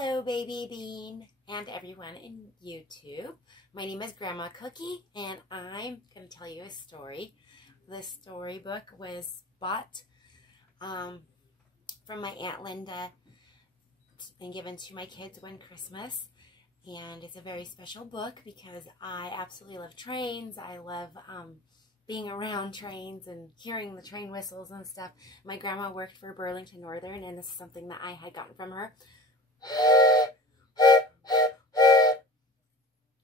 Hello, Baby Bean, and everyone in YouTube. My name is Grandma Cookie, and I'm going to tell you a story. This storybook was bought from my Aunt Linda and given to my kids one Christmas. And it's a very special book because I absolutely love trains. I love being around trains and hearing the train whistles and stuff. My grandma worked for Burlington Northern, and this is something that I had gotten from her.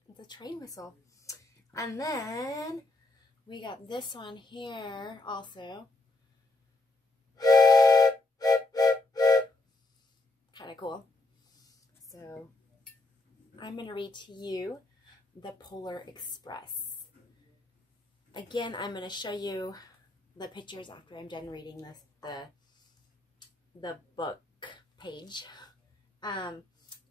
It's a train whistle. And then we got this one here also. Kind of cool. So I'm going to read to you The Polar Express. Again, I'm going to show you the pictures after I'm done reading this, the book page.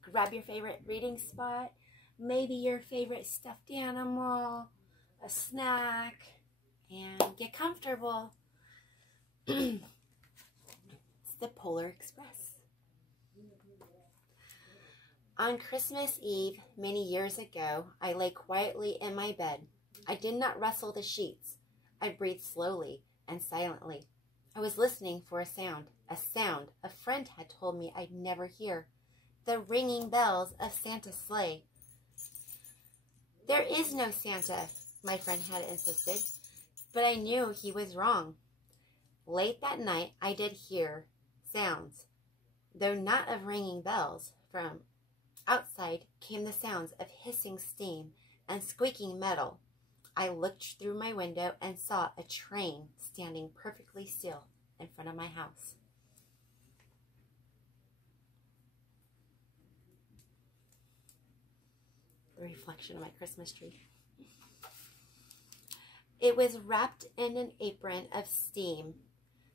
Grab your favorite reading spot, maybe your favorite stuffed animal, a snack, and get comfortable. It's the Polar Express. On Christmas Eve, many years ago, I lay quietly in my bed. I did not rustle the sheets. I breathed slowly and silently. I was listening for a sound a friend had told me I'd never hear. The ringing bells of Santa's sleigh. There is no Santa, my friend had insisted, but I knew he was wrong. Late that night, I did hear sounds, though not of ringing bells. From outside came the sounds of hissing steam and squeaking metal. I looked through my window and saw a train standing perfectly still in front of my house. The reflection of my Christmas tree. It was wrapped in an apron of steam.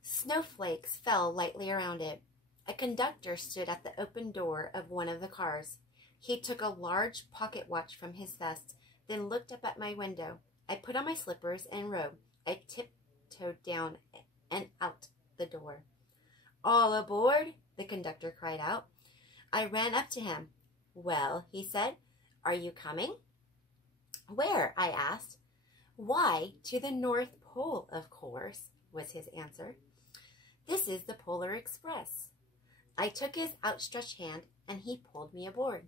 Snowflakes fell lightly around it. A conductor stood at the open door of one of the cars. He took a large pocket watch from his vest, then looked up at my window. I put on my slippers and robe. I tiptoed down and out the door. "All aboard," the conductor cried out. I ran up to him. "Well," he said, "are you coming?" "Where?" I asked. "Why, to the North Pole, of course," was his answer. "This is the Polar Express." I took his outstretched hand, and he pulled me aboard.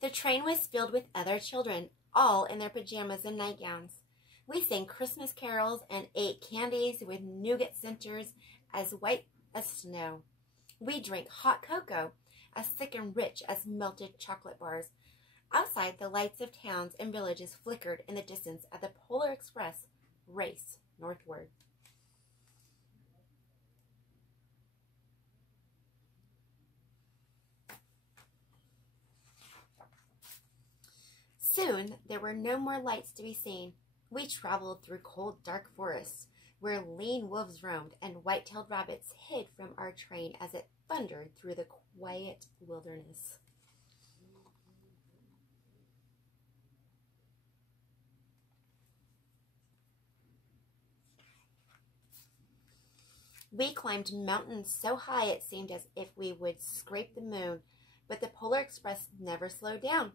The train was filled with other children, all in their pajamas and nightgowns. We sang Christmas carols and ate candies with nougat centers as white as snow. We drank hot cocoa, as thick and rich as melted chocolate bars. Outside, the lights of towns and villages flickered in the distance as the Polar Express raced northward. Soon, there were no more lights to be seen. We traveled through cold, dark forests, where lean wolves roamed and white-tailed rabbits hid from our train as it thundered through the quiet wilderness. We climbed mountains so high it seemed as if we would scrape the moon, but the Polar Express never slowed down.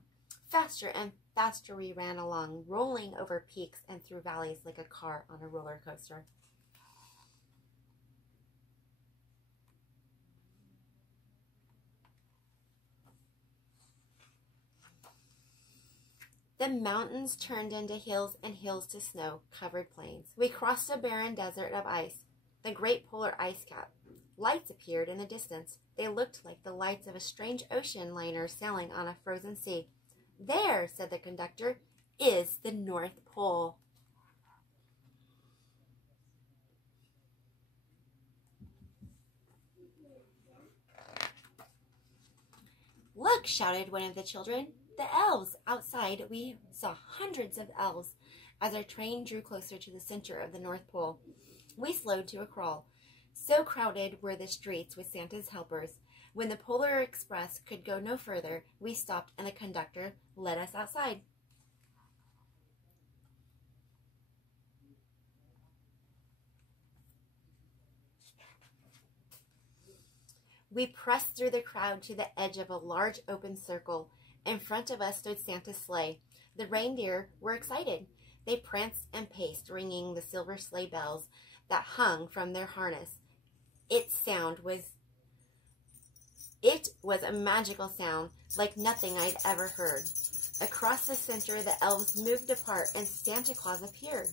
Faster and faster we ran along, rolling over peaks and through valleys like a car on a roller coaster. The mountains turned into hills and hills to snow-covered plains. We crossed a barren desert of ice, the great polar ice cap. Lights appeared in the distance. They looked like the lights of a strange ocean liner sailing on a frozen sea. "There," said the conductor, "is the North Pole." "Look," shouted one of the children, "the elves!" Outside, we saw hundreds of elves as our train drew closer to the center of the North Pole. We slowed to a crawl. So crowded were the streets with Santa's helpers. When the Polar Express could go no further, we stopped and the conductor led us outside. We pressed through the crowd to the edge of a large open circle. In front of us stood Santa's sleigh. The reindeer were excited. They pranced and paced, ringing the silver sleigh bells that hung from their harness. It was a magical sound, like nothing I'd ever heard. Across the center, the elves moved apart and Santa Claus appeared.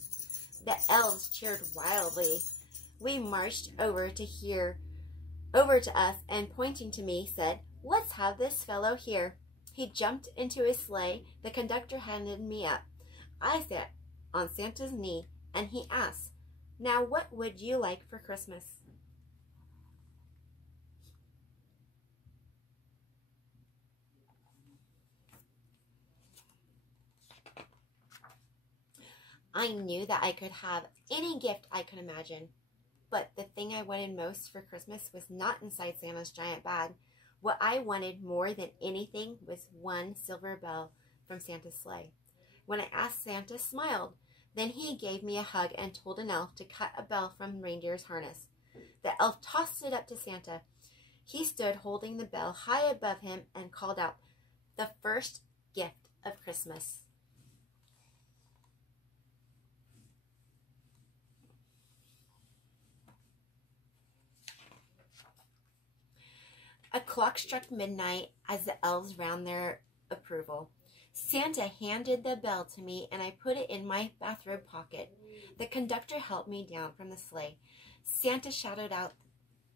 The elves cheered wildly. We marched over to us and, pointing to me, said, "Let's have this fellow here." He jumped into his sleigh. The conductor handed me up. I sat on Santa's knee, and he asked, "Now what would you like for Christmas?" I knew that I could have any gift I could imagine, but the thing I wanted most for Christmas was not inside Santa's giant bag. What I wanted more than anything was one silver bell from Santa's sleigh. When I asked, Santa smiled. Then he gave me a hug and told an elf to cut a bell from reindeer's harness. The elf tossed it up to Santa. He stood holding the bell high above him and called out, "The first gift of Christmas." A clock struck midnight as the elves round their approval. Santa handed the bell to me, and I put it in my bathrobe pocket. The conductor helped me down from the sleigh. Santa shouted out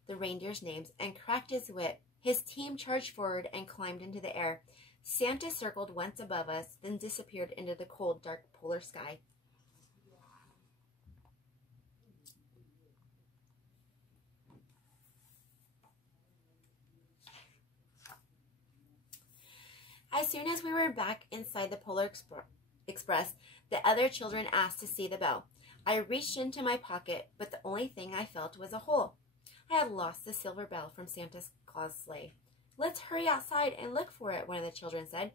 the reindeers' names and cracked his whip. His team charged forward and climbed into the air. Santa circled once above us, then disappeared into the cold, dark polar sky. As soon as we were back inside the Polar Express, the other children asked to see the bell. I reached into my pocket, but the only thing I felt was a hole. I had lost the silver bell from Santa Claus' sleigh. "Let's hurry outside and look for it," one of the children said.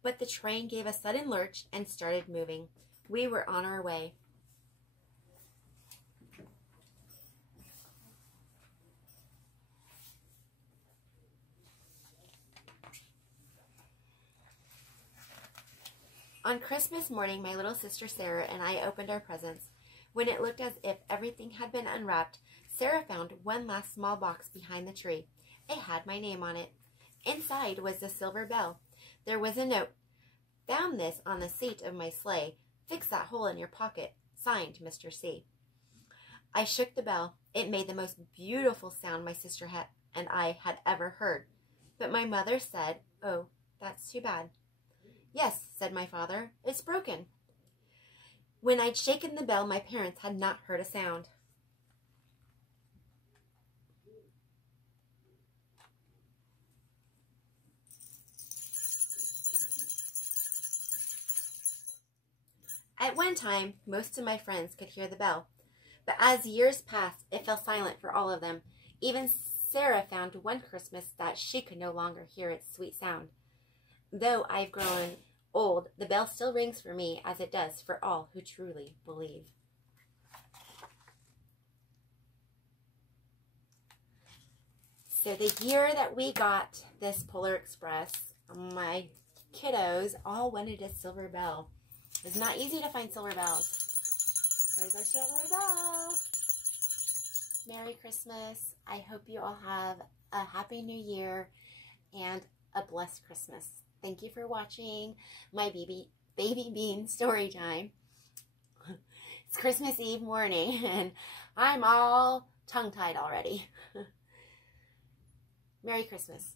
But the train gave a sudden lurch and started moving. We were on our way. On Christmas morning, my little sister Sarah and I opened our presents. When it looked as if everything had been unwrapped, Sarah found one last small box behind the tree. It had my name on it. Inside was the silver bell. There was a note. "Found this on the seat of my sleigh. Fix that hole in your pocket. Signed, Mr. C." I shook the bell. It made the most beautiful sound my sister and I had ever heard. But my mother said, "Oh, that's too bad." "Yes," said my father, "it's broken." When I'd shaken the bell, my parents had not heard a sound. At one time, most of my friends could hear the bell, but as years passed, it fell silent for all of them. Even Sarah found one Christmas that she could no longer hear its sweet sound. Though I've grown old, the bell still rings for me as it does for all who truly believe. So the year that we got this Polar Express, my kiddos all wanted a silver bell. It was not easy to find silver bells. There's our silver bell. Merry Christmas. I hope you all have a Happy New Year and a blessed Christmas. Thank you for watching my baby bean story time. It's Christmas Eve morning and I'm all tongue-tied already. Merry Christmas.